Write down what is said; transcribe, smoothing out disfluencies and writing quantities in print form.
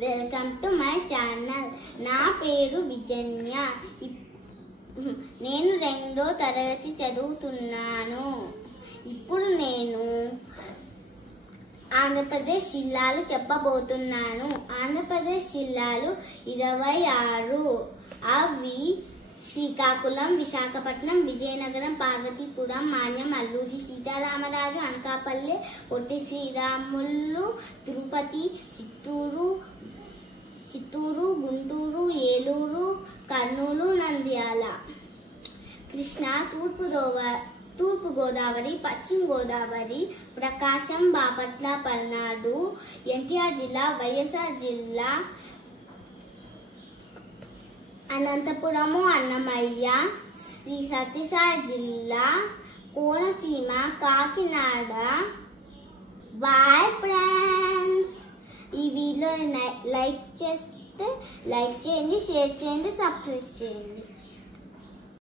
Welcome to my channel. నా పేరు విజన్య. నేను 2వ తరగతి చదువుతున్నాను. ఇప్పుడు నేను ఆంధ్రప్రదేశ్ జిల్లాలు చెప్పబోతున్నాను. ఆంధ్రప్రదేశ్ జిల్లాలు 26. అవి శ్రీకాకుళం, విశాఖపట్నం, విజయనగరం, పార్వతీపురం, మాన్యం, అల్లూరి సీతారామరాజు, అనకాపల్లి, పొట్టి శ్రీరాములు, తిరుపతి, చిత్తూరు, గుంటూరు, ఏలూరు, కర్నూలు, నంద్యాల. కృష్ణా, తూర్పు గోదావరి, పశ్చిమ గోదావరి, ప్రకాశం, బాపట్ల, పల్నాడు, ఎన్టీఆర్ జిల్లా, వైఎస్ఆర్ జిల్లా, అనంతపురము, అన్నమయ్య, శ్రీ సత్యసాయి జిల్లా, కోనసీమ, కాకినాడ. Bye friends. ఈ వీడియోని లైక్ చేయండి, షేర్ చేయండి, సబ్స్క్రైబ్ చేయండి.